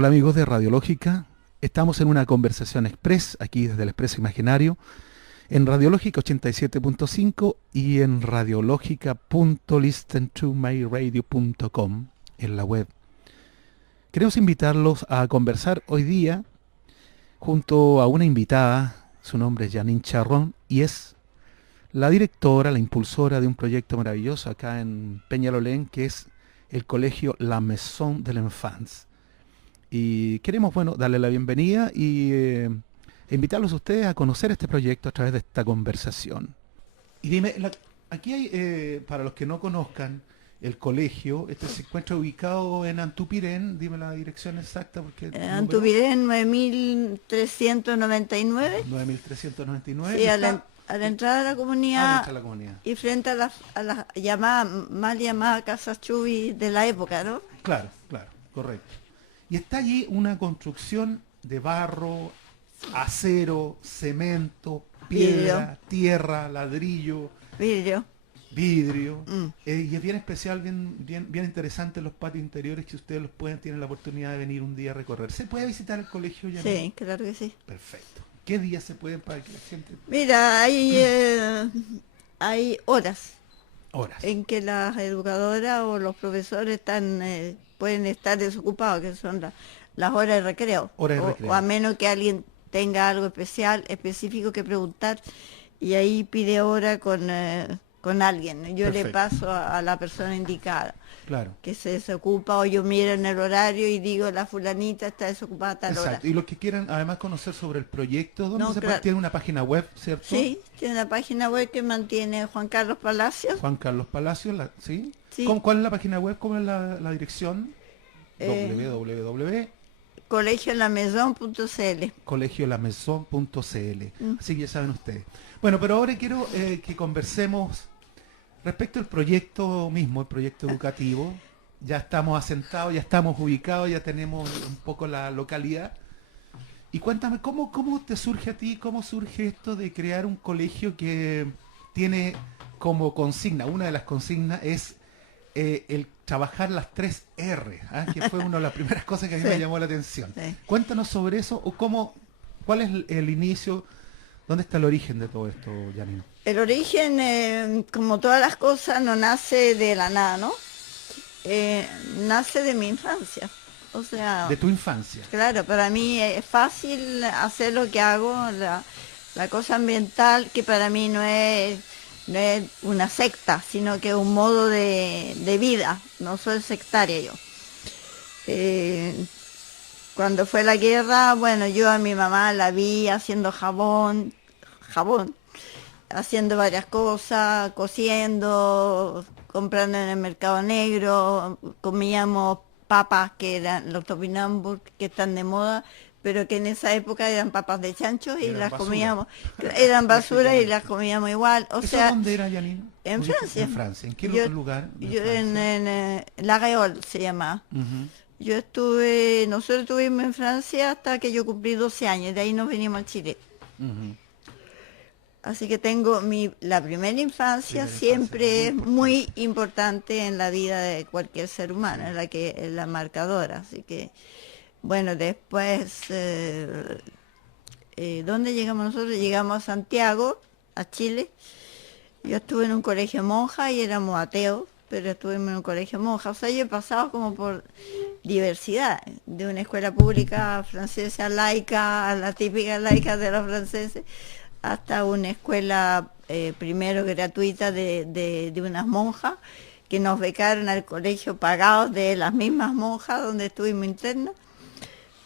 Hola amigos de Radiológica, estamos en una conversación express aquí desde el Expreso Imaginario en Radiológica 87.5 y en radiológica.listentomyradio.com en la web. Queremos invitarlos a conversar hoy día junto a una invitada, su nombre es Janine Charrón y es la directora, la impulsora de un proyecto maravilloso acá en Peñalolén que es el colegio La Maison de l'Enfance. Y queremos, bueno, darle la bienvenida y invitarlos a ustedes a conocer este proyecto a través de esta conversación. Y dime, aquí hay, para los que no conozcan, el colegio, este se encuentra ubicado en Antupirén, dime la dirección exacta porque el número Antupirén 9399, 9399 sí, y está a la entrada de la dentro comunidad de la comunidad. y frente a la llamada, mal llamada Casa Chubi de la época, ¿no? Claro, claro, correcto. Y está allí una construcción de barro, acero, cemento, Vidrio, piedra, tierra, ladrillo, vidrio. vidrio. Mm. Y es bien especial, bien interesante los patios interiores que ustedes tienen la oportunidad de venir un día a recorrer. ¿Se puede visitar el colegio ya? Sí, claro que sí. Perfecto. ¿Qué días se pueden para que la gente... Mira, hay horas Horas. en que las educadoras o los profesores pueden estar desocupados, que son las horas de recreo. Horas de O a recreo. menos que alguien tenga algo específico que preguntar, y ahí pide hora con alguien. Yo le Perfecto. paso a la persona indicada Claro. que se desocupa, o yo miro en el horario y digo, la fulanita está desocupada a tal hora. Exacto. Y los que quieran además conocer sobre el proyecto, ¿dónde No, se puede? claro. Tiene una página web, ¿cierto? Sí, tiene una página web que mantiene Juan Carlos Palacios. Juan Carlos Palacios, ¿sí? Sí, ¿Cuál es la página web? ¿Cómo es la dirección? eh, colegiolamaison.cl. www.colegiolamaison.cl. Mm. Así que ya saben ustedes. Bueno, pero ahora quiero que conversemos respecto al proyecto mismo, el proyecto educativo. Ya estamos asentados, ya estamos ubicados, ya tenemos un poco la localidad. Y cuéntame, ¿cómo te surge a ti, cómo surge esto de crear un colegio que tiene como consigna, una de las consignas es el trabajar las 3 R, ¿ah? Que fue una de las primeras cosas que a mí Sí, me llamó la atención. sí. Cuéntanos sobre eso, o cuál es el inicio, dónde está el origen de todo esto, Janine. El origen, como todas las cosas, no nace de la nada, ¿no? Nace de mi infancia. O sea, De tu infancia. claro, para mí es fácil hacer lo que hago, la cosa ambiental, que para mí no es una secta, sino que es un modo de vida. No soy sectaria yo. Eh, Cuando fue la guerra, bueno, yo a mi mamá la vi haciendo jabón, haciendo varias cosas, cosiendo, comprando en el mercado negro, comíamos papas que eran los topinambur que están de moda, pero que en esa época eran papas de chancho y Eran las basura, comíamos, eran basura y las prácticamente. comíamos igual. O ¿Eso sea, dónde era, Janine? en Francia. En Francia. ¿En qué Yo, lugar de yo Francia? La Réole se llama. Ujú, Nosotros estuvimos en Francia hasta que yo cumplí 12 años, de ahí nos venimos a Chile. ujú. Así que tengo la primera infancia, Primera infancia, muy siempre es importante. muy importante en la vida de cualquier ser humano, Sí. es la marcadora. Así que, bueno, después, ¿dónde llegamos nosotros? Llegamos a Santiago, a Chile. Yo estuve en un colegio monja y éramos ateos, pero estuve en un colegio monja. O sea, yo he pasado como por diversidad, de una escuela pública francesa laica, a la típica laica de los franceses, hasta una escuela primero gratuita de unas monjas que nos becaron al colegio pagados de las mismas monjas donde estuvimos internos.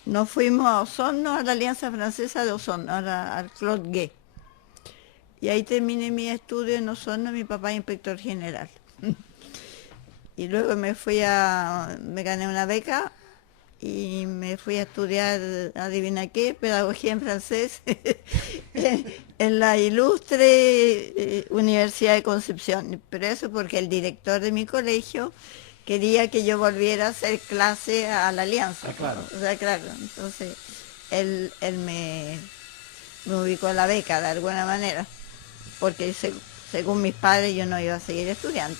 Nos fuimos a Osorno, a la Alianza Francesa de Osorno, al Claude Gué. Y ahí terminé mi estudio en Osorno, mi papá es inspector general. Y luego me gané una beca y me fui a estudiar, adivina qué, pedagogía en francés, en la ilustre Universidad de Concepción. Pero eso porque el director de mi colegio quería que yo volviera a hacer clase a la Alianza. Ah, claro. O sea, claro, entonces él me ubicó a la beca de alguna manera, porque según mis padres yo no iba a seguir estudiando,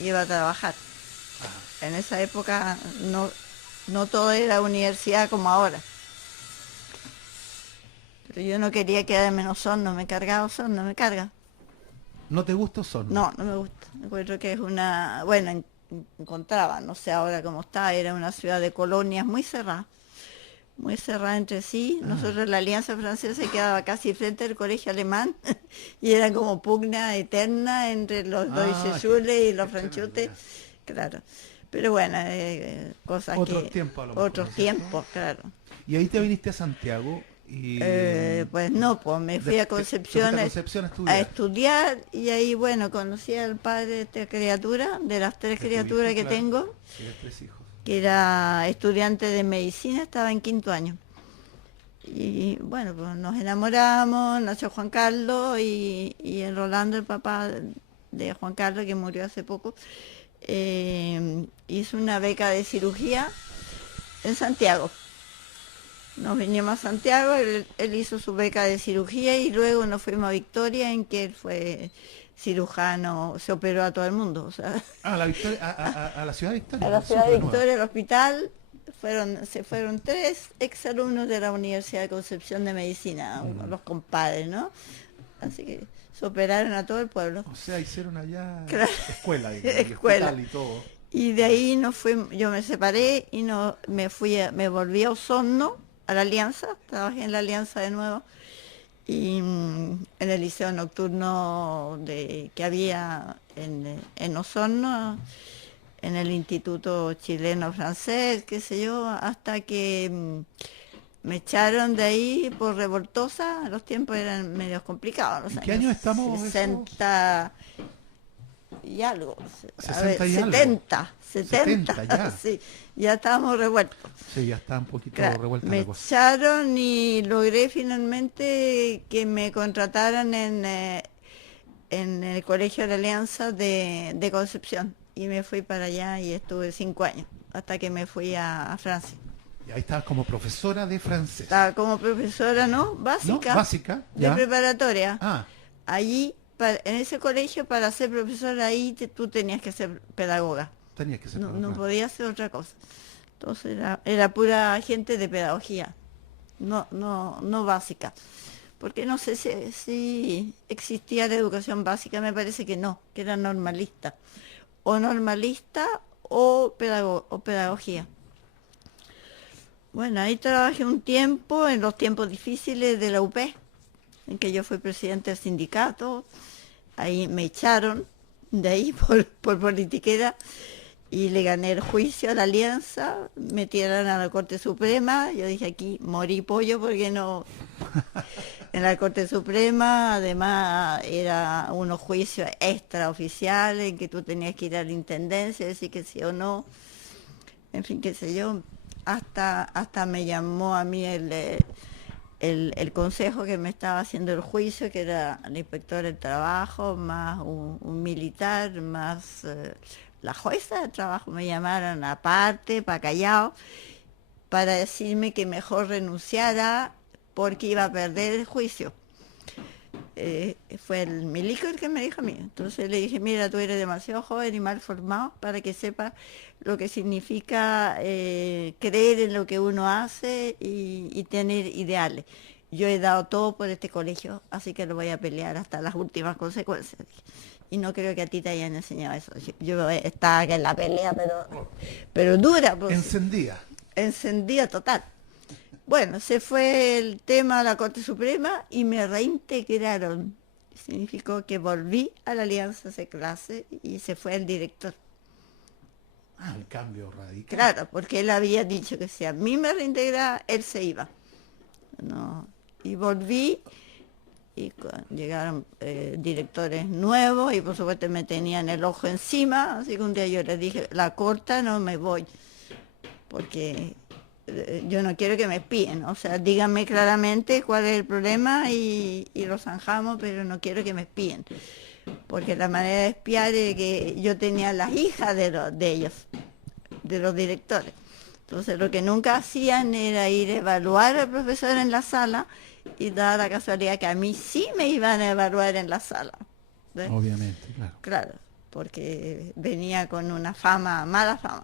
iba a trabajar. Ajá. En esa época no, No todo era universidad como ahora. Pero yo no quería quedarme en Osorno, me cargaba Osorno, no me carga. ¿No te gusta Osorno? No, no me gusta. Encuentro que es una, bueno, encontraba, no sé ahora cómo está, era una ciudad de colonias muy cerrada entre sí. Ah, Nosotros la Alianza Francesa quedaba casi frente al colegio alemán y era como pugna eterna entre los ah, Deutsche y qué los tremendo, franchutes, ya. claro. Pero bueno, cosas Otros que, tiempos a lo mejor, ¿no otros es cierto? tiempos, claro. Y ahí te viniste a Santiago y Pues no, pues me fui a te fuiste Concepción a Concepción a a estudiar. estudiar y ahí, bueno, conocí al padre de esta criatura, de las tres De tu criaturas hijo, que claro. tengo, Tienes tres hijos. que era estudiante de medicina, estaba en quinto año. Y bueno, pues nos enamoramos, nació Juan Carlos y el Rolando, el papá de Juan Carlos, que murió hace poco, hizo una beca de cirugía en Santiago. Nos vinimos a Santiago, él hizo su beca de cirugía y luego nos fuimos a Victoria, en que él fue cirujano, se operó a todo el mundo. O sea, Ah, la Victoria, a la ciudad de a Victoria, la al ciudad sur de de nuevo. Victoria, al hospital, se fueron tres exalumnos de la Universidad de Concepción de Medicina, los compadres, ¿no? Así que se operaron a todo el pueblo. O sea, hicieron allá Claro, escuela, digamos, y escuela. hospital y todo. Y de ahí nos fuimos, yo me separé y no, me volví a Osorno, a la Alianza, trabajé en la Alianza de nuevo, y en el liceo nocturno que había en Osorno, en el Instituto Chileno Francés, qué sé yo, hasta que me echaron de ahí por revoltosa. Los tiempos eran medios complicados, los ¿En qué años año estamos eso? 60 y algo, a ver, 60 y algo. 70, 70 70, ya. sí, ya estábamos revueltos. Sí, ya está un poquito Claro, revuelta me la cosa. echaron y logré finalmente que me contrataran en el Colegio de la Alianza de Concepción y me fui para allá y estuve 5 años hasta que me fui a Francia. Y ahí estabas como profesora de francés. Estaba como profesora, ¿no? ¿No? Básica, Básica, de ya. preparatoria. Ah, Allí, en ese colegio, para ser profesora ahí, tú tenías que ser pedagoga. tenías que ser No, no profesora. podía hacer otra cosa. Entonces era pura gente de pedagogía, no básica. Porque no sé si existía la educación básica, me parece que no, que era normalista. O normalista o pedagogía. Bueno, ahí trabajé un tiempo, en los tiempos difíciles de la UP, en que yo fui presidente del sindicato. Ahí me echaron de ahí por politiquera y le gané el juicio a la Alianza, me tiraron a la Corte Suprema. Yo dije, aquí morí pollo porque no. En la Corte Suprema, además, era unos juicios extraoficiales en que tú tenías que ir a la intendencia, decir que sí o no, en fin, qué sé yo. Hasta me llamó a mí el consejo que me estaba haciendo el juicio, que era el inspector del trabajo, más un militar, más la jueza del trabajo, me llamaron aparte, para callado, para decirme que mejor renunciara porque iba a perder el juicio. Fue el milico el que me dijo a mí. Entonces le dije, mira, tú eres demasiado joven y mal formado para que sepas lo que significa creer en lo que uno hace y tener ideales. Yo he dado todo por este colegio, así que lo voy a pelear hasta las últimas consecuencias. Y no creo que a ti te hayan enseñado eso. Yo estaba en la pelea, pero dura, pues, Encendía. encendida total. Bueno, se fue el tema a la Corte Suprema y me reintegraron. Significó que volví a la Alianza de clase y se fue el director. Ah, un cambio radical. Claro, porque él había dicho que si a mí me reintegraba, él se iba. No. Y volví y llegaron directores nuevos y por supuesto me tenían el ojo encima, así que un día yo les dije, la corta no me voy, porque yo no quiero que me espíen, o sea, díganme claramente cuál es el problema y lo zanjamos, pero no quiero que me espíen, porque la manera de espiar es que yo tenía las hijas de ellos, de los directores. Entonces lo que nunca hacían era ir a evaluar al profesor en la sala y da la casualidad que a mí sí me iban a evaluar en la sala. ¿Ves? Obviamente, claro. Claro, porque venía con una fama, mala fama.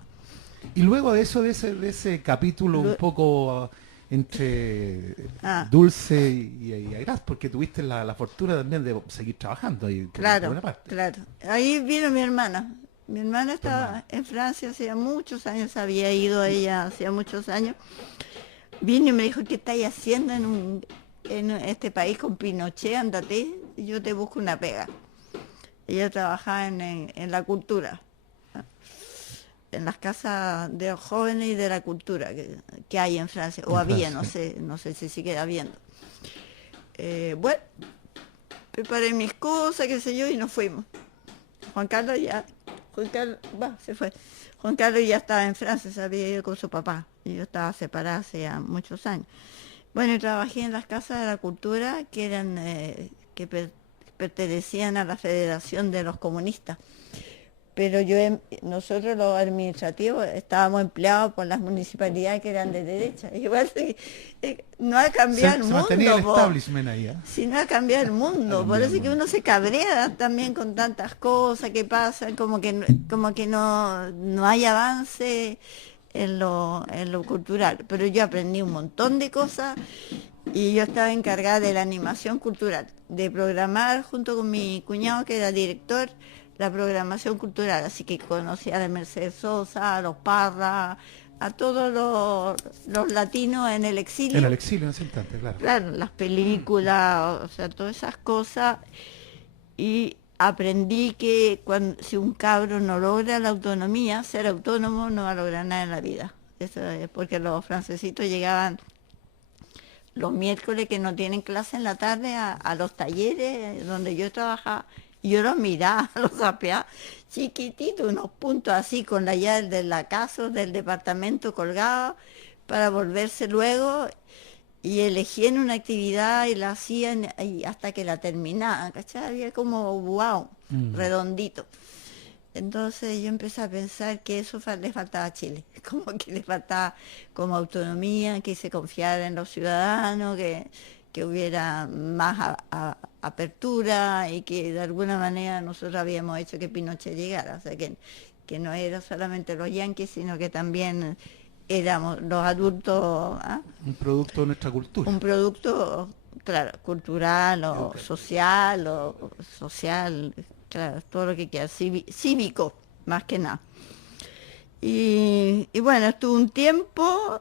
Y luego de eso, de ese capítulo un Lue- poco entre ah, dulce y agraz, porque tuviste la fortuna también de seguir trabajando ahí por claro, buena parte. claro. Ahí vino mi hermana. Mi hermana Tu hermana. estaba en Francia hacía muchos años, había ido ella hacía muchos años. Vino y me dijo, ¿qué estáis haciendo en este país con Pinochet? Ándate, yo te busco una pega. Ella trabajaba en la cultura, en las casas de los jóvenes y de la cultura que hay en Francia, o En había, Francia. no sé si sigue habiendo. Bueno, preparé mis cosas, qué sé yo, y nos fuimos. Juan Carlos ya, Juan Carlos, se fue. Juan Carlos ya estaba en Francia, se había ido con su papá, y yo estaba separada hace ya muchos años. Bueno, y trabajé en las casas de la cultura que eran, pertenecían a la Federación de los Comunistas. Pero nosotros los administrativos estábamos empleados por las municipalidades que eran de derecha. Igual no ha cambiado el Se mantenía el mundo, po. establishment ahí, ¿eh? Si no ha cambiado el Ha mundo, por cambiado el eso es que mundo. uno se cabrea también con tantas cosas que pasan, como que no hay avance en lo cultural. Pero yo aprendí un montón de cosas y yo estaba encargada de la animación cultural, de programar junto con mi cuñado que era director la programación cultural, así que conocí a la Mercedes Sosa, a los Parra, a todos los latinos en el En el exilio. exilio en ese instante, claro. Claro, las películas, o sea, todas esas cosas. Y aprendí que si un cabro no logra la autonomía, ser autónomo no va a lograr nada en la vida. Eso es porque los francesitos llegaban los miércoles que no tienen clase en la tarde a los talleres donde yo trabajaba. Y yo los miraba, los sapeaba, chiquititos, unos puntos así con la llave de la casa, del departamento colgada, para volverse luego y elegían una actividad y la hacían y hasta que la terminaban, ¿cachai? Había como wow, Mm. redondito. Entonces yo empecé a pensar que eso le faltaba a Chile, como que le faltaba como autonomía, que se confiara en los ciudadanos, que hubiera más apertura y que de alguna manera nosotros habíamos hecho que Pinochet llegara, o sea que no era solamente los yanquis, sino que también éramos los adultos, ¿ah? Un producto de nuestra cultura. Un producto, claro, cultural Educativo. o social, claro, todo lo que quiera, cívico, más que nada. Y bueno, estuve un tiempo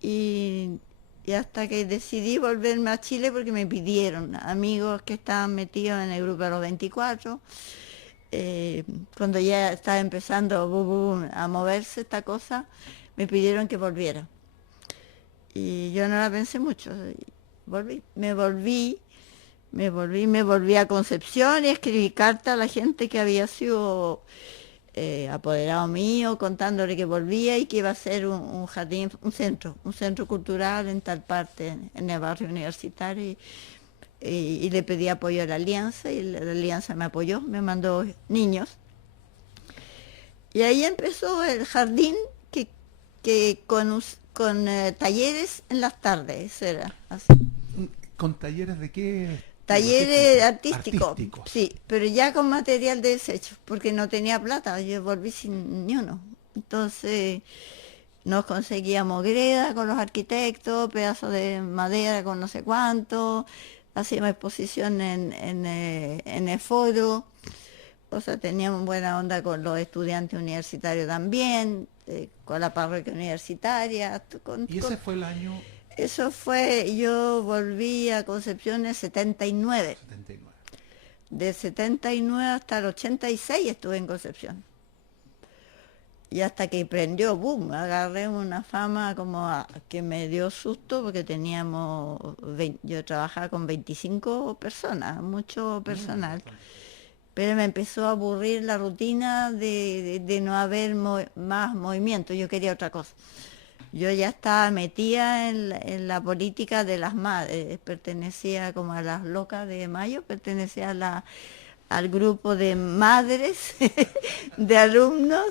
y, y hasta que decidí volverme a Chile porque me pidieron amigos que estaban metidos en el grupo de los 24, cuando ya estaba empezando a moverse esta cosa, me pidieron que volviera. Y yo no la pensé mucho. Me volví a Concepción y escribí carta a la gente que había sido apoderado mío, contándole que volvía y que iba a ser un jardín, un centro cultural en tal parte, en el barrio universitario. Y le pedí apoyo a la Alianza y la Alianza me apoyó, me mandó niños. Y ahí empezó el jardín que con talleres en las tardes, era así. ¿Con talleres de qué estilo? ¿Qué Talleres tipo? artísticos, Artísticos. sí, pero ya con material de desecho, porque no tenía plata, yo volví sin ni uno. Entonces nos conseguíamos greda con los arquitectos, pedazos de madera con no sé cuánto, hacíamos exposición en el foro, o sea, teníamos buena onda con los estudiantes universitarios también, con la parroquia universitaria, Y ese fue el año eso fue, yo volví a Concepción en el 79. 79. Del 79 hasta el 86 estuve en Concepción. Y hasta que prendió, boom, agarré una fama que me dio susto porque yo trabajaba con 25 personas, mucho personal. Bastante. Pero me empezó a aburrir la rutina de no haber más movimiento, yo quería otra cosa. Yo ya estaba metida en la política de las madres, pertenecía como a las locas de Mayo, pertenecía al grupo de madres de alumnos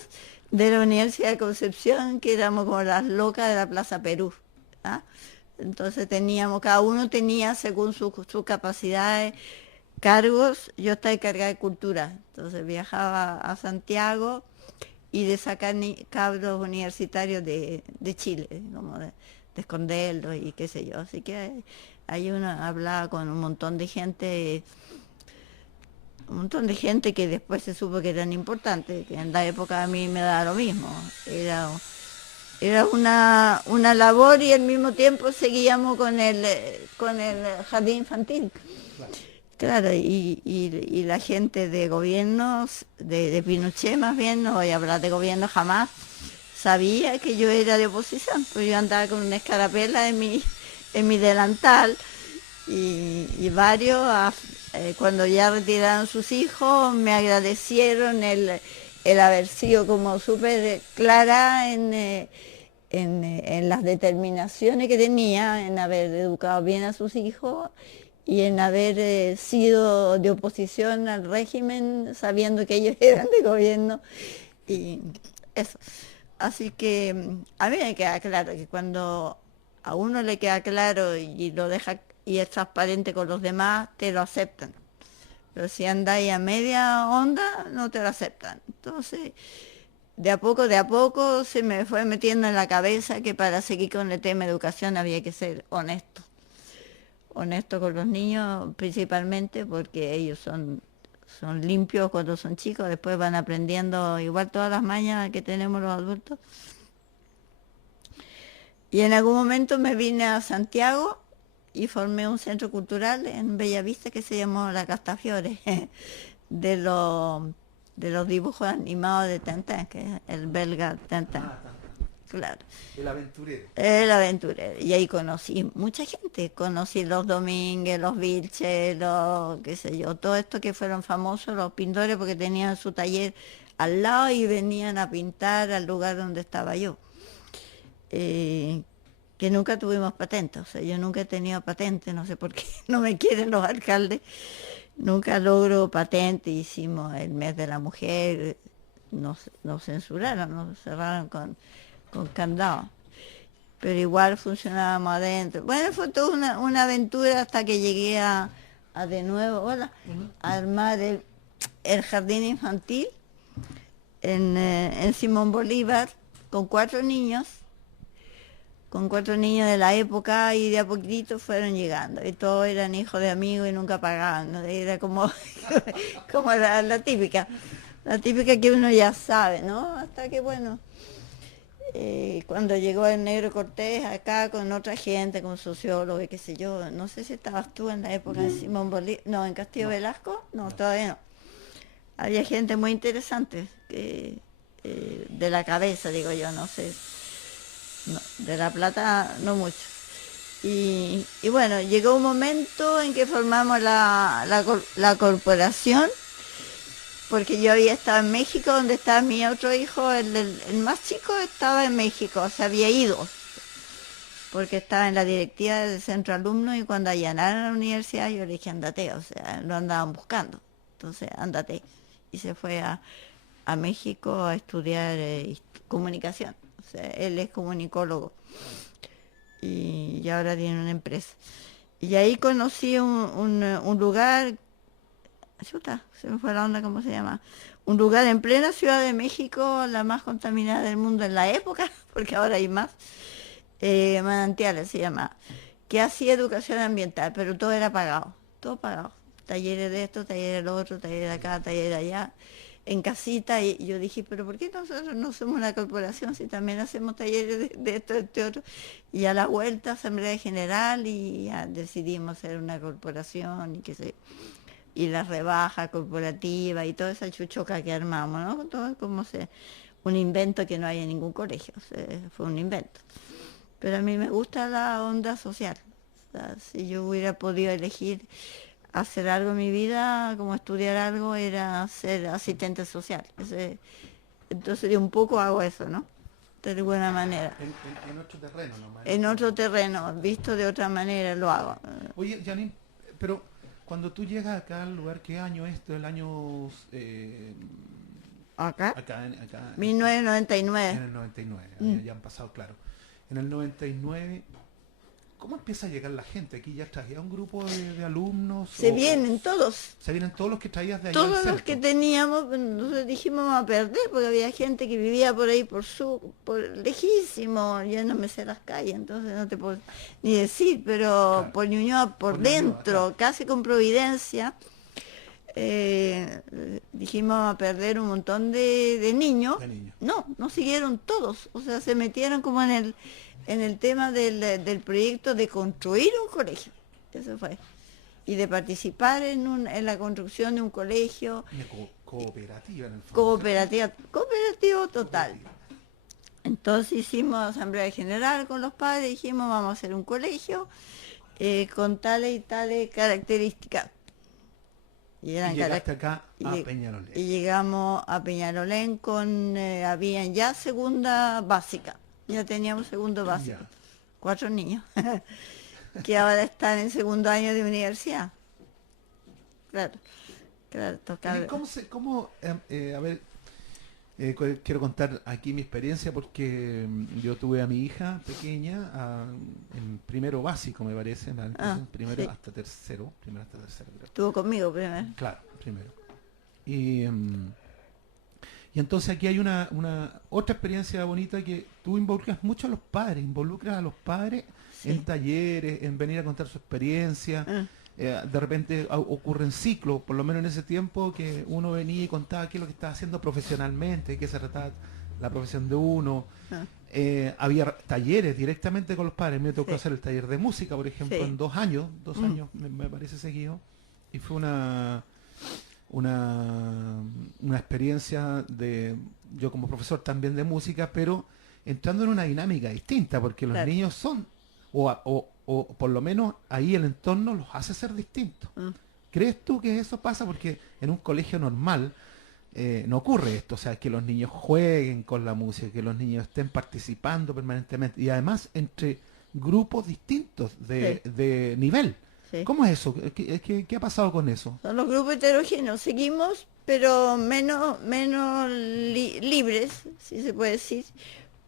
de la Universidad de Concepción, que éramos como las locas de la Plaza Perú. ¿Ah? Entonces cada uno tenía según sus capacidades, cargos. Yo estaba encargada de cultura, entonces viajaba a Santiago y de sacar cabros universitarios de Chile, como de esconderlos y qué sé yo. Así que ahí uno hablaba con un montón de gente que después se supo que eran importantes, que en la época a mí me daba lo mismo. Era una labor y al mismo tiempo seguíamos con el jardín infantil. Claro, y la gente de gobiernos, de Pinochet más bien, no voy a hablar de gobierno jamás, sabía que yo era de oposición, pues yo andaba con una escarapela en mi delantal y varios, cuando ya retiraron sus hijos, me agradecieron el haber sido como súper clara en las determinaciones que tenía, en haber educado bien a sus hijos y en haber sido de oposición al régimen, sabiendo que ellos eran de gobierno y eso. Así que a mí me queda claro que cuando a uno le queda claro y lo deja y es transparente con los demás, te lo aceptan. Pero si andáis a media onda, no te lo aceptan. Entonces, de a poco se me fue metiendo en la cabeza que para seguir con el tema de educación había que ser honesto. Honesto con los niños principalmente porque ellos son limpios cuando son chicos, después van aprendiendo igual todas las mañas que tenemos los adultos. Y en algún momento me vine a Santiago y formé un centro cultural en Bellavista que se llamó La Castafiore, de los, de los dibujos animados de Tintín, que es el belga Tintín. Claro. El aventurero. El aventurero. Y ahí conocí mucha gente. Conocí los Domínguez, los Vilches, los, qué sé yo, todo esto que fueron famosos, los pintores, porque tenían su taller al lado y venían a pintar al lugar donde estaba yo. Que nunca tuvimos patente, o sea, yo nunca he tenido patente, no sé por qué no me quieren los alcaldes, nunca logro patente, hicimos el mes de la mujer, nos censuraron, nos cerraron con candado, pero igual funcionábamos adentro. Bueno, fue toda una aventura hasta que llegué a de nuevo, hola, a armar el jardín infantil en Simón Bolívar con cuatro niños de la época y de a poquitito fueron llegando. Y todos eran hijos de amigos y nunca pagaban, ¿no? Era como, como la típica que uno ya sabe, ¿no? Hasta que, bueno, cuando llegó el Negro Cortés acá con otra gente, con sociólogos y qué sé yo, no sé si estabas tú en la época de Simón Bolívar, no, en Castillo Velasco, no, todavía no. Había gente muy interesante, de la cabeza, digo yo, no sé. No, de La Plata no mucho. Y bueno, llegó un momento en que formamos la corporación, porque yo había estado en México, donde estaba mi otro hijo, el más chico estaba en México, se había ido, porque estaba en la directiva del centro alumno y cuando allanaron la universidad yo le dije, andate, o sea, lo andaban buscando, entonces andate. Y se fue a México a estudiar comunicación. O sea, él es comunicólogo y ahora tiene una empresa. Y ahí conocí un lugar, chuta, se me fue la onda, ¿cómo se llama? Un lugar en plena Ciudad de México, la más contaminada del mundo en la época, porque ahora hay más, Manantiales se llama, que hacía educación ambiental, pero todo era pagado, todo pagado. Talleres de esto, talleres de lo otro, talleres de acá, talleres de allá en casita y yo dije, pero ¿por qué nosotros no somos una corporación si también hacemos talleres de esto, de este otro? Y a la vuelta, Asamblea General y ya decidimos ser una corporación y qué sé, y la rebaja corporativa y toda esa chuchoca que armamos, ¿no? Todo como un invento que no hay en ningún colegio, o sea, fue un invento. Pero a mí me gusta la onda social. O sea, si yo hubiera podido elegir hacer algo en mi vida, como estudiar algo, era ser asistente social. Entonces de un poco hago eso, ¿no? De alguna manera. En otro terreno nomás. En otro terreno, visto de otra manera, lo hago. Oye, Janine, pero cuando tú llegas acá al lugar, ¿qué año es esto? El año... ¿Acá? Acá 1999. en el 99, Mm. ya han pasado, claro. En el 99, ¿cómo empieza a llegar la gente? Aquí ya traía un grupo de alumnos. Se vienen todos. Se vienen todos los que traías de allá Todos del los que centro. teníamos, nosotros dijimos vamos a perder, porque había gente que vivía por ahí, por lejísimo, ya no me sé las calles, entonces no te puedo ni decir, pero Claro. por Ñuñoa, por Por Ñuñoa, dentro, claro. casi con Providencia, dijimos vamos a perder un montón de niños. De niños. No siguieron todos, o sea, se metieron como en el tema del proyecto de construir un colegio, eso fue y de participar en la construcción de un colegio, Una cooperativa en el fondo. cooperativo total. Entonces hicimos asamblea general con los padres, dijimos vamos a hacer un colegio con tales y tales características. Y llegaste acá a Peñalolén. Y llegamos a Peñalolén con, habían ya segunda básica, ya teníamos segundo básico, Ya. 4 niños. Que ahora están en segundo año de universidad. Claro, toca. A ver, quiero contar aquí mi experiencia porque yo tuve a mi hija pequeña en primero básico, me parece, primero sí. hasta tercero, primero hasta tercero, creo. Estuvo conmigo primero. Claro, primero. Y entonces aquí hay una otra experiencia bonita que tú involucras mucho a los padres, Sí. en talleres, en venir a contar su experiencia. De repente ocurren ciclos, por lo menos en ese tiempo, que uno venía y contaba qué es lo que estaba haciendo profesionalmente, de qué se trataba la profesión de uno. Había talleres directamente con los padres. Me tocó Sí. hacer el taller de música, por ejemplo, Sí. en 2 años, me parece seguido. Y fue una experiencia de yo como profesor también de música, pero entrando en una dinámica distinta, porque los Claro. niños son, o por lo menos ahí el entorno los hace ser distintos. ¿Crees tú que eso pasa? Porque en un colegio normal no ocurre esto, o sea, que los niños jueguen con la música, que los niños estén participando permanentemente, y además entre grupos distintos de nivel. Sí. ¿Cómo es eso? ¿Qué ha pasado con eso? Son los grupos heterogéneos, seguimos, pero menos libres, si se puede decir,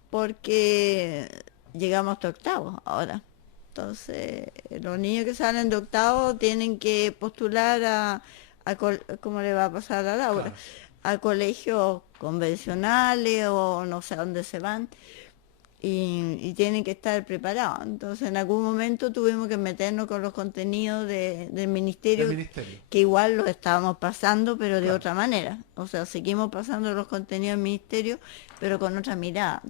porque llegamos hasta octavo ahora. Entonces, los niños que salen de octavo tienen que postular ¿cómo le va a pasar a Laura? Claro. A colegios convencionales o no sé a dónde se van. Y tienen que estar preparados. Entonces, en algún momento tuvimos que meternos con los contenidos del ministerio, Del ministerio. que igual los estábamos pasando, pero de Claro. otra manera. O sea, seguimos pasando los contenidos del ministerio, pero con otra mirada.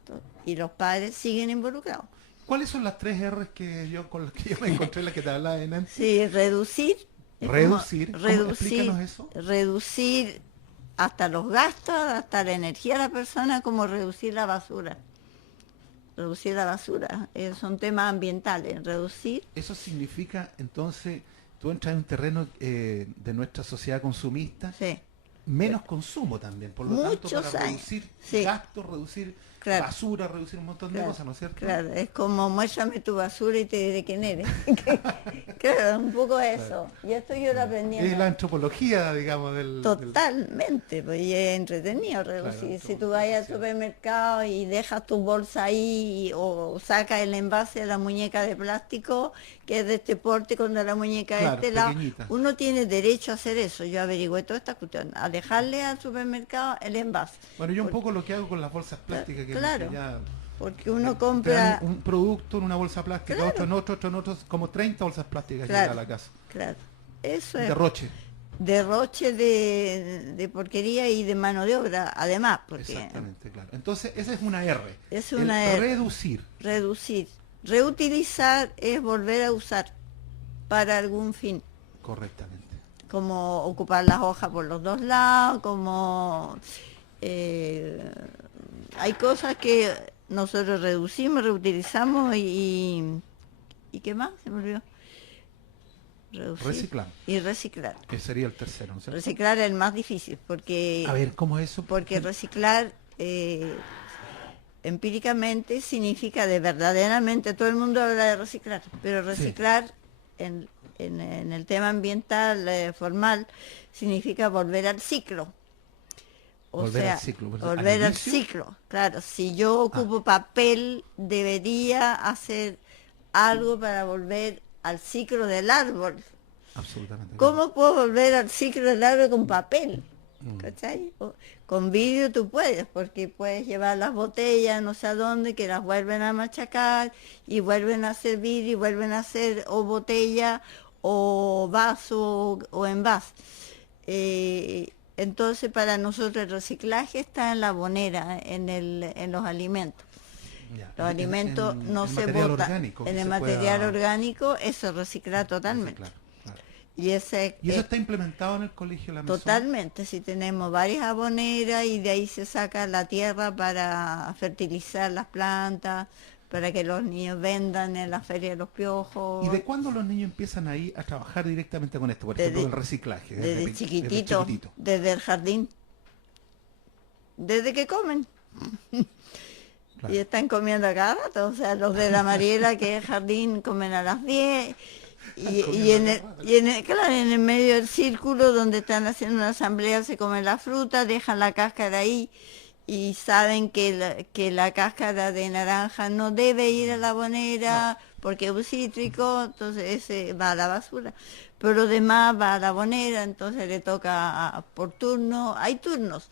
Y los padres siguen involucrados. ¿Cuáles son las 3 R's con las que yo me encontré, las que te hablaba de antes? Sí, reducir. es como Reducir. ¿Cómo? Explícanos eso. Reducir hasta los gastos, hasta la energía de la persona, como reducir la basura. Reducir la basura, son temas ambientales, reducir. Eso significa, entonces, tú entras en un terreno de nuestra sociedad consumista, Sí, menos consumo también, por lo tanto, Muchos para años, reducir sí. gastos, reducir Claro. basura, reducir un montón de Claro, cosas, ¿no es cierto? claro, es como muéstrame tu basura y te diré quién eres. Claro, un poco eso. Y esto yo lo aprendí en Es la antropología, digamos, del... Totalmente, pues y es entretenido reducir. Si tú vas al supermercado y dejas tu bolsa ahí o sacas el envase de la muñeca de plástico que es de este porte con la muñeca Claro, de este lado, pequeñita. uno tiene derecho a hacer eso. Yo averigüé toda esta cuestión, a dejarle al supermercado el envase. Bueno, yo un poco lo que hago con las bolsas plásticas, que Claro. ya... Porque uno te compra... dan un producto en una bolsa plástica, Claro. otro en otro, como 30 bolsas plásticas Claro. llega a la casa. Claro, eso es Derroche. derroche de porquería y de mano de obra, además, porque Exactamente, claro. Entonces, esa es una R. Es El una R. reducir. reducir. Reutilizar es volver a usar para algún fin, Correctamente. como ocupar las hojas por los dos lados, como hay cosas que nosotros reducimos, reutilizamos ¿y qué más? Se me olvidó. Reducir Reciclar. y reciclar. Que sería el tercero, ¿no es cierto? Reciclar es el más difícil porque A ver, ¿cómo es eso? porque reciclar empíricamente significa de verdaderamente, todo el mundo habla de reciclar, pero reciclar en el tema ambiental formal significa volver al ciclo. O Volver sea, al ciclo, ¿verdad? volver ¿Al al inicio? ciclo. Claro, si yo ocupo papel, debería hacer algo para volver al ciclo del árbol. Absolutamente. ¿Cómo puedo volver al ciclo del árbol con papel? Mm. ¿Cachai? Con vidrio tú puedes, porque puedes llevar las botellas no sé a dónde, que las vuelven a machacar y vuelven a hacer vidrio y vuelven a hacer o botella o vaso o envase. Entonces para nosotros el reciclaje está en la bonera, en los alimentos. Ya. Los alimentos no el se material botan. orgánico que En el se material pueda orgánico eso recicla totalmente. reciclar, claro. Y ese ¿Y eso está implementado en el colegio La Mesón? totalmente, si tenemos varias aboneras y de ahí se saca la tierra para fertilizar las plantas, para que los niños vendan en la feria de los piojos. ¿Y de cuándo los niños empiezan ahí a trabajar directamente con esto? Por ejemplo, Desde- el reciclaje. Desde chiquitito, desde el jardín, desde que comen. Claro. Y están comiendo a cada rato, o sea, los de la Mariela, que es jardín, comen a las 10. Claro, en el medio del círculo donde están haciendo una asamblea se comen la fruta, dejan la cáscara ahí y saben que la cáscara de naranja no debe ir a la bonera porque es un cítrico, entonces ese va a la basura. Pero lo demás va a la bonera, entonces le toca por turno, hay turnos.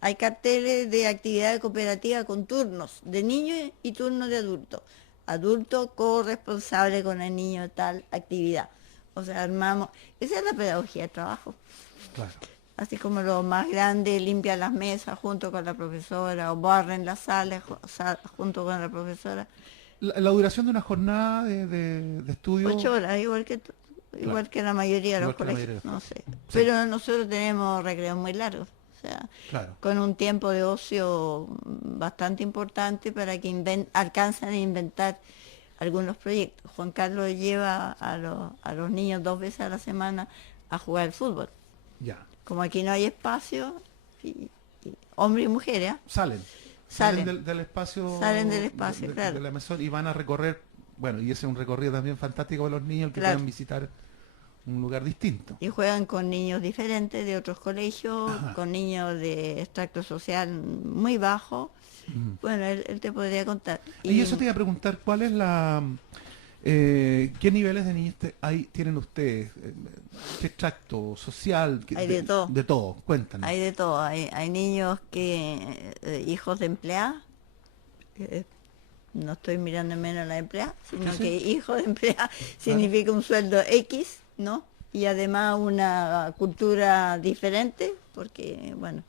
Hay carteles de actividad cooperativa con turnos de niños y turnos de adultos. Adulto corresponsable con el niño de tal actividad. O sea, armamos, esa es la pedagogía de trabajo. Claro. Así como los más grandes limpian las mesas junto con la profesora o barren las salas junto con la profesora. La duración de una jornada de estudio... 8 horas, igual que la mayoría de los Igual que la colegios, mayoría de los no sé. Sí. Pero nosotros tenemos recreos muy largos. O sea, Claro. con un tiempo de ocio bastante importante para que alcancen a inventar algunos proyectos. Juan Carlos lleva a los niños 2 veces a la semana a jugar al fútbol. Ya. Como aquí no hay espacio, hombres y mujeres, Salen Salen. del espacio. Salen del espacio, claro. De la mesón y van a recorrer, bueno, y ese es un recorrido también fantástico para los niños que Claro. puedan visitar un lugar distinto. y juegan con niños diferentes de otros colegios, Ajá. con niños de extracto social muy bajo. Ujú. Bueno, él te podría contar. Y eso te iba a preguntar, ¿cuál es qué niveles de niños tienen ustedes? ¿Qué extracto social? Hay de todo. De todo, cuéntanos. Hay de todo, hay niños hijos de empleadas, no estoy mirando en menos a la empleada, sino Sí, sí. que hijo de empleada significa un sueldo X, ¿no? Y además una cultura diferente, porque, bueno,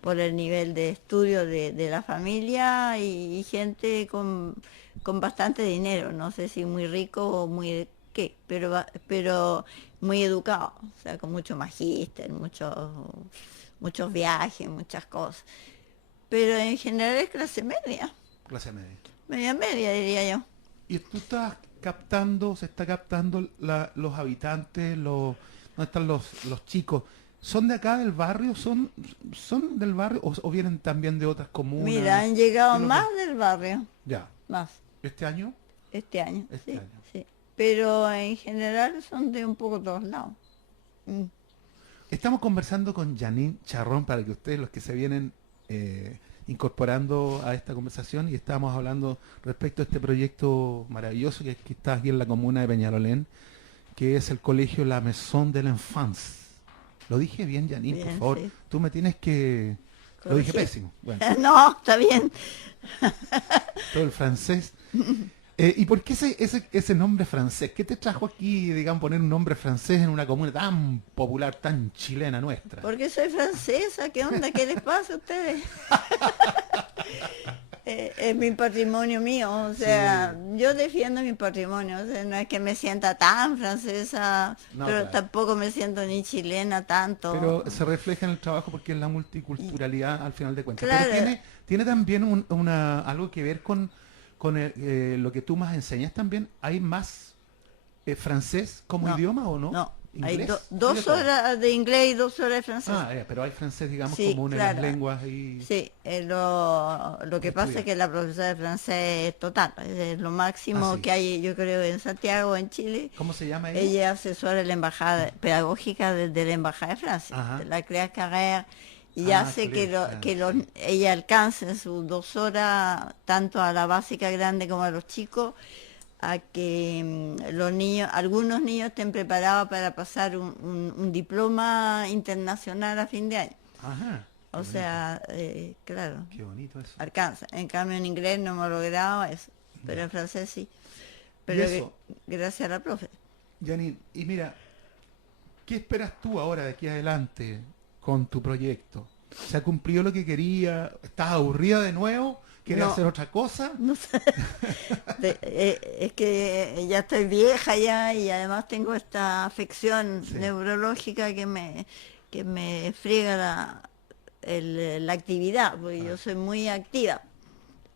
por el nivel de estudio de la familia y gente con bastante dinero, no sé si muy rico o muy qué, pero muy educado, o sea, con mucho magíster, muchos viajes, muchas cosas. Pero en general es clase media, Clase media. media diría yo. Y tú estás captando, se está captando los habitantes, ¿dónde están los chicos? ¿Son de acá del barrio? ¿Son del barrio o vienen también de otras comunas? Mira, han llegado ¿Qué es lo más del barrio, Ya. más, ¿Este año? este año, Este sí, año. sí. Pero en general son de un poco todos lados. Mm. Estamos conversando con Janine Charrón para que ustedes, los que se vienen incorporando a esta conversación, y estamos hablando respecto a este proyecto maravilloso que está aquí en la comuna de Peñalolén, que es el colegio La Maison de l'Enfance. Lo dije bien, Janine, por Bien, favor. sí. Tú me tienes que... Lo dije Corregir. pésimo. Bueno, No, está bien. todo el francés. ¿Y por qué ese nombre francés? ¿Qué te trajo aquí, digamos, poner un nombre francés en una comuna tan popular, tan chilena nuestra? Porque soy francesa, ¿qué onda? ¿Qué les pasa a ustedes? Es mi patrimonio mío, o sea, yo defiendo mi patrimonio, o sea, no es que me sienta tan francesa, No, pero claro. tampoco me siento ni chilena tanto. Pero se refleja en el trabajo porque es la multiculturalidad al final de cuentas. Claro. Pero tiene también algo que ver con lo que tú más enseñas también. ¿Hay más francés como No, idioma o no? No, hay ¿Inglés? Hay de 2 todo. horas de inglés y 2 horas de francés. Pero hay francés, digamos, Sí, como una de claro. las lenguas. Y... Sí, lo que pasa es que la profesora de francés es total, es lo máximo Ah, sí. que hay, yo creo, en Santiago, en Chile. ¿Cómo se llama ella? Ella es asesora de la embajada pedagógica de la embajada de Francia, Ajá. de la Claire Carrère, y Ah, hace Claire, ella alcance en sus 2 horas, tanto a la básica grande como a los chicos, a que los niños, algunos niños estén preparados para pasar un diploma internacional a fin de año. Ajá. Qué O bonito. sea, claro, Qué bonito eso. alcanza. En cambio en inglés no hemos logrado eso, pero Ya. en francés sí. Y Pero eso, gracias a la profe. Janine, y mira, ¿qué esperas tú ahora de aquí adelante con tu proyecto? ¿Se ha cumplido lo que quería? ¿Estás aburrida de nuevo? ¿Quieres No, hacer otra cosa? no sé. Es que ya estoy vieja ya y además tengo esta afección Sí, neurológica que me friega la actividad, porque yo claro, soy muy activa.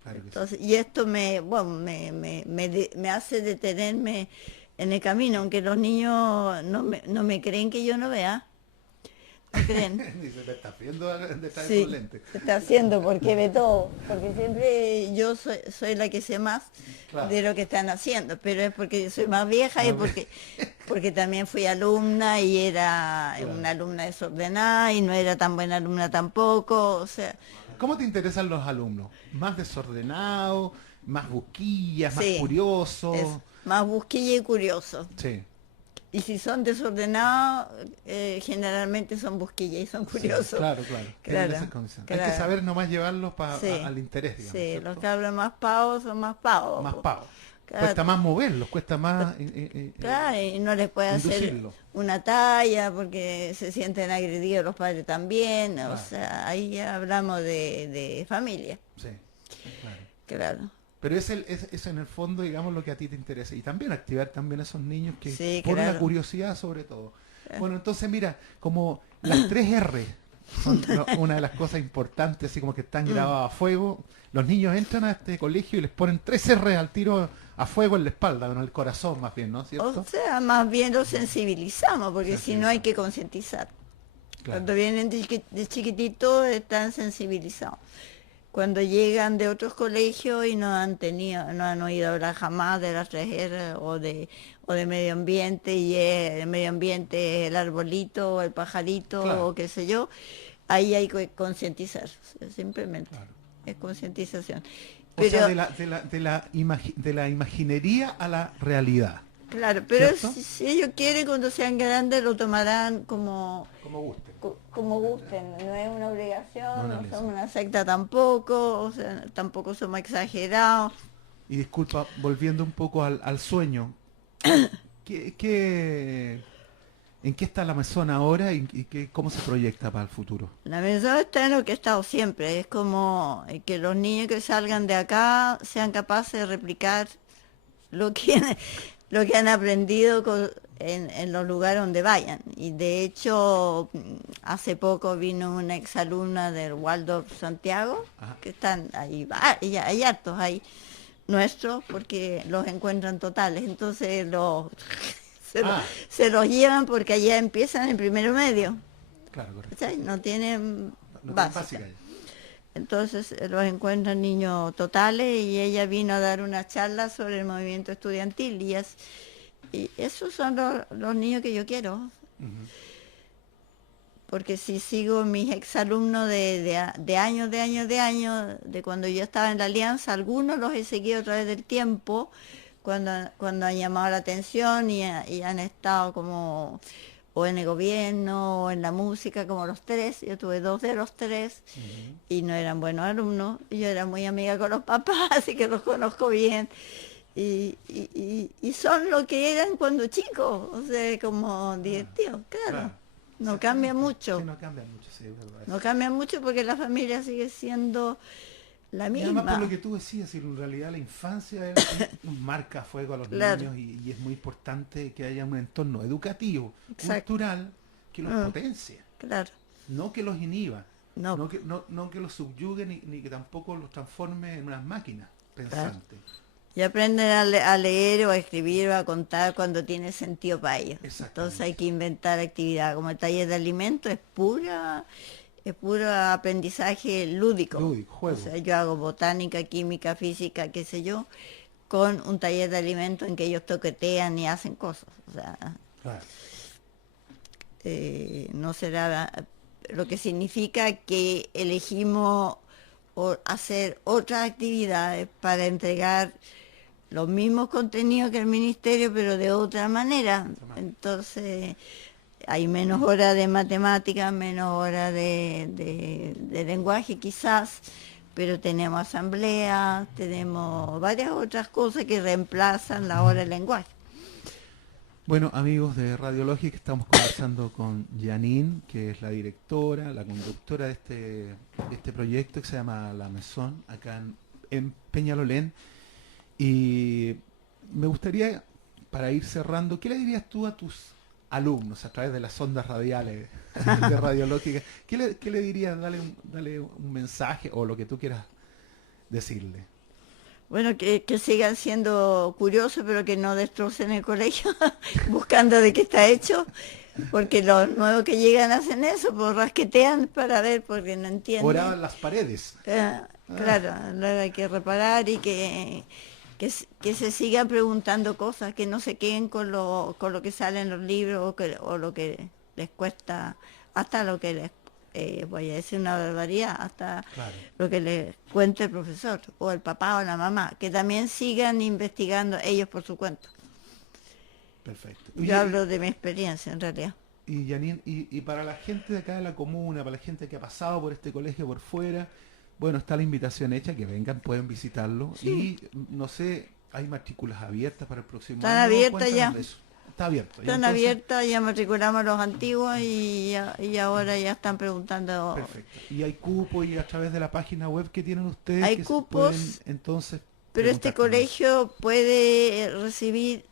claro que sí. Entonces, y esto bueno, me hace detenerme en el camino, aunque los niños no me creen que yo no vea, no creen. Dice, te estás viendo detrás de esos Sí, lentes. se está haciendo porque ve todo, porque siempre yo soy la que sé más Claro. de lo que están haciendo, pero es porque yo soy más vieja y Más bien, porque también fui alumna y era claro. una alumna desordenada y no era tan buena alumna tampoco, o sea, ¿Cómo te interesan los alumnos? ¿Más desordenados? ¿Más busquillas? ¿Más sí, es curiosos? más busquilla y curioso. Sí, Y si son desordenados, generalmente son busquillas y son sí, curiosos. claro, claro. Tienen Claro, esas condiciones. Hay que claro. saber nomás llevarlos Sí, al interés, digamos, sí, los ¿cierto? que hablan más pavos son más pavos. Más Po. pavo. Claro, Cuesta más moverlos, cuesta más claro, y no les puede hacer inducirlos. una talla porque se sienten agredidos los padres también. O Claro, sea, ahí ya hablamos de familia, sí, claro. claro. Pero es en el fondo, digamos, lo que a ti te interesa. Y también activar también a esos niños que Sí, por la claro. curiosidad sobre todo. Bueno, entonces mira, como las 3 R son una de las cosas importantes, así como que están grabadas a fuego. Los niños entran a este colegio y les ponen 3 R al tiro a fuego en la espalda, en el corazón más bien, ¿no? O ¿Cierto? sea, más bien los sensibilizamos, porque si no hay Sensibilizar. que concientizar. Claro. Cuando vienen de chiquititos están sensibilizados. Cuando llegan de otros colegios y no han oído hablar jamás de las 3R o de medio ambiente, y el medio ambiente es el arbolito o el pajarito Claro, o qué sé yo, ahí hay que concientizar, simplemente, claro. es concientización. O sea, Pero, de la imaginería a la realidad, claro, pero ¿cierto? si ellos quieren cuando sean grandes lo tomarán Como guste. como gusten, no es una obligación, No, no, no Lisa. somos una secta tampoco, o sea, tampoco somos exagerados. Y disculpa, volviendo un poco al sueño, ¿qué, en qué está la mesona ahora y cómo se proyecta para el futuro? La verdad está en lo que he estado siempre, es como que los niños que salgan de acá sean capaces de replicar lo que, lo que han aprendido en los lugares donde vayan. Y de hecho, hace poco vino una exalumna del Waldorf Santiago, Ajá. que están ahí, hay hartos ahí nuestros, porque los encuentran totales, entonces Ah, se los llevan porque allá empiezan en primero medio, claro, correcto. ¿cachai? No tienen No tienen básica. básica ya. Entonces los encuentran niños totales y ella vino a dar una charla sobre el movimiento estudiantil y esos son los niños que yo quiero, Ujú. porque si sigo mis exalumnos de años, de años, de cuando yo estaba en la Alianza, algunos los he seguido a través del tiempo, cuando han llamado la atención y han estado como o en el gobierno o en la música, como los tres. Yo tuve dos de los tres Ujú. y no eran buenos alumnos. Yo era muy amiga con los papás, así que los conozco bien. Y son lo que eran cuando chicos, o sea, como divertidos, claro. Claro. No cambia Exactamente. mucho, Sí, no cambia mucho, sí, es verdad. no cambia mucho porque la familia sigue siendo la Y además por lo misma. que tú decías, en realidad la infancia nos marca a fuego a los Claro, niños y es muy importante que haya un entorno educativo, exacto, cultural, que los potencie, claro. no que los inhiba, No, no que los subyugue ni que tampoco los transforme en unas máquinas claro. pensantes. Y aprenden a leer o a escribir o a contar cuando tiene sentido para ellos. Entonces hay Exactamente. que inventar actividad. Como el taller de alimentos es puro aprendizaje lúdico. Lúdico, O juego. sea, yo hago botánica, química, física, qué sé yo, con un taller de alimentos en que ellos toquetean y hacen cosas. O sea, Claro. no será lo que significa que elegimos hacer otras actividades para entregar los mismos contenidos que el ministerio, pero de otra manera. Entonces, hay menos horas de matemáticas, menos horas de lenguaje quizás, pero tenemos asambleas, tenemos varias otras cosas que reemplazan la hora de lenguaje. Bueno, amigos de Radiológica, estamos conversando con Janine, que es la directora, la conductora de este proyecto que se llama La Maison, acá en Peñalolén. Y me gustaría, para ir cerrando, ¿qué le dirías tú a tus alumnos a través de las ondas radiales de Radiológica? ¿Qué le dirías? Dale un mensaje o lo que tú quieras decirle. Bueno, que sigan siendo curiosos, pero que no destrocen el colegio buscando de qué está hecho, porque los nuevos que llegan hacen eso, pues rasquetean para ver porque no entienden. Oraban las paredes. Claro, luego hay que reparar y que se sigan preguntando cosas, que no se queden con lo que sale en los libros o lo que les cuesta, hasta lo que les, voy a decir una barbaridad, hasta Claro. lo que les cuente el profesor o el papá o la mamá, que también sigan investigando ellos por su cuenta. Perfecto. Yo hablo de mi experiencia en realidad. Y Janine, y para la gente de acá de la comuna, para la gente que ha pasado por este colegio por fuera, bueno, está la invitación hecha, que vengan, pueden visitarlo. Sí. Y no sé, hay matrículas abiertas para el próximo Están año. abiertas Cuéntanos ya. de eso. Está abierto. Están Entonces, abiertas, ya matriculamos a los antiguos y ahora ya están preguntando. perfecto. Y hay cupo y a través de la página web que tienen ustedes Hay que cupos, pueden entonces pero este preguntar también. colegio puede recibir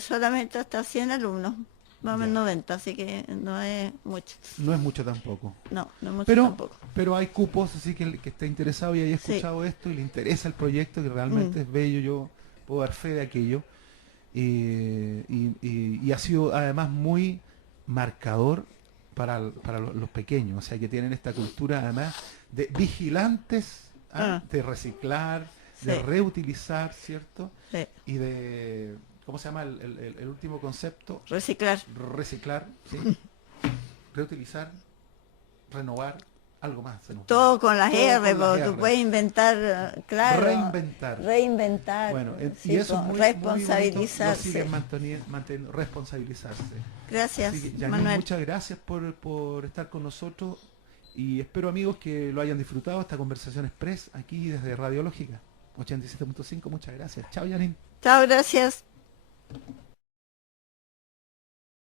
solamente hasta 100 alumnos, más o menos Ya. 90, así que no es mucho. No es mucho tampoco. No es mucho Pero, tampoco. pero hay cupos, así que el que esté interesado y haya Sí. escuchado esto y le interesa el proyecto, que realmente es bello, yo puedo dar fe de aquello. Y ha sido además muy marcador para los pequeños, o sea que tienen esta cultura además de vigilantes, de reciclar, de Sí. reutilizar, ¿cierto? Sí. Y de, ¿cómo se llama el último concepto? Reciclar. Reciclar, ¿sí? Reutilizar, renovar, algo más. Se nos Todo con las Todo R, con las porque tú R. puedes inventar, claro. Reinventar. Reinventar. Bueno, sí, y eso es po, muy responsabilizarse. manteniendo, responsabilizarse. Gracias, Así que, Janine, Manuel. muchas gracias por estar con nosotros y espero, amigos, que lo hayan disfrutado esta conversación express aquí desde Radiológica 87.5. Muchas gracias. Chao, Janine. Chao, gracias.